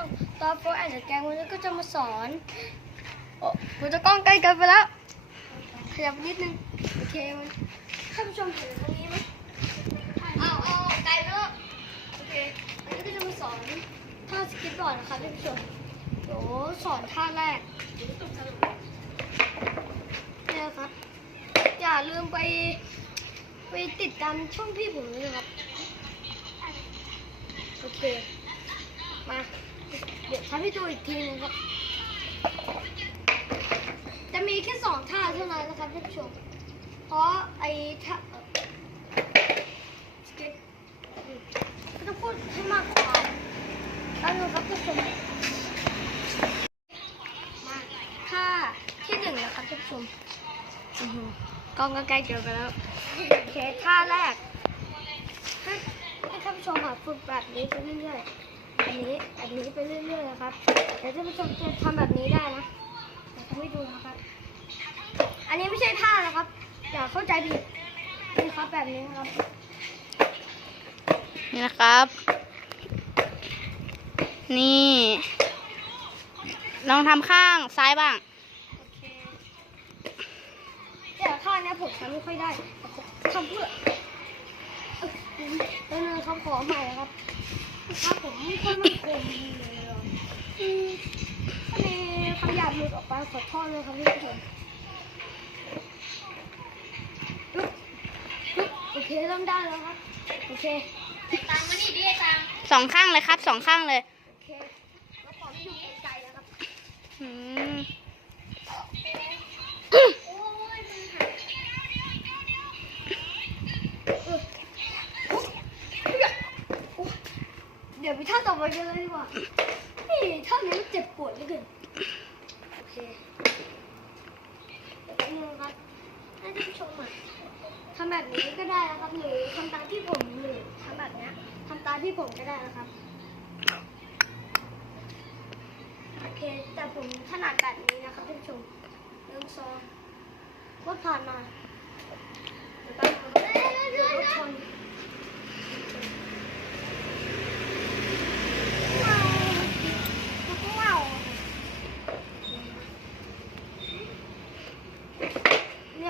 ช่องตอนโฟร์แอนด์แกงวันนี้ก็จะมาสอนโอ้ผมจะกล้องใกล้เกินไปแล้ว ขยับนิดนึง โอเคมันท่านผู้ชมเห็นตรงนี้ไหมอ้าวอ้าวไกลไปแล้วโอเคอันนี้ก็จะมาสอนท่าสเกิปบอร์ดนะคะท่านผู้ชมเดี๋ยวสอนท่าแรกเนี่ยครับ อย่าลืมไปไปติดตามช่องพี่ผมด้วยนะครับ โอเค มาเดี๋ยว ทำให้ดูอีกทีนึงครับ จะมีแค่สองท่าเท่านั้นนะครับท่านผู้ชม เพราะไอ้ท่าเอ่อสเก็ตก็ต้องพูดให้มากกว่าแล้วดูครับท่านผู้ชมมาท่าที่หนึ่งนะครับท่านผู้ชมอื้อหือกล้องก็ใกล้เกินไปแล้วโอเคท่าแรกให้ให้ท่านผู้ชมหัดฝึกแบบนี้ไปเรื่อยๆ อันนี้แบบนี้ไปเรื่อยๆนะครับเดี๋ยวท่านผู้ชมจะทำแบบนี้ได้นะเดี๋ยวทำให้ดูนะครับ อันนี้ไม่ใช่ท่านะครับอย่าเข้าใจผิดนี่ครับแบบนี้นะครับนี่นะครับ นี่ ลองทำข้างซ้ายบ้างโอเคแต่ท่าเนี้ยผมทำไม่ค่อยได้แต่ผมทำเพื่อเอ้ย แล้วนึงครับขอใหม่นะครับถ้าผมไม่ค่อยมั่นคงเลยอะอืมถ้ามีคำหยาบหลุดออกไปขอโทษเลยครับพี่ผู้ชมอึ๊บอึ๊บโอเคเริ่มได้แล้วครับ โอเคตังมานี่ดิตังสองข้างเลยครับสองข้างเลย โอเคแล้วขอไม่อยู่ไกลๆนะครับ อืม โอ้ยมันหายเออเดี๋ยวไปท่า ต่อไปกันเลยดีกว่านี่ท่านี้มันเจ็บปวดเหลือเกินโอเคเดี๋ยวนึงครับให้ท่านผู้ชมอะทำแบบนี้ก็ได้นะครับหรือทำตามที่ผมหรือทำแบบนี้ทำตามที่ผมก็ได้นะครับโอเคแต่ผมถนัดแบบนี้นะครับท่านผู้ชมหนึ่งสองรถผ่านมาเดี๋ยวแป๊บนึงเดี๋ยวรถชนว้าว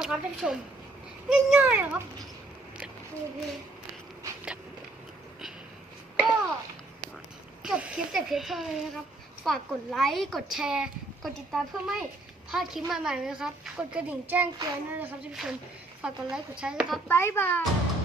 เนี่ยครับท่านผู้ชม ง่ายๆอะครับก็จบคลิปแต่เพียงเท่านี้นะครับ ฝากกดไลค์ กดแชร์ กดติดตามเพื่อไม่พลาดคลิปใหม่ๆนะครับ กดกระดิ่งแจ้งเตือนด้วยนะครับท่านผู้ชม ฝากกดไลค์ กดแชร์นะครับ บ๊ายบาย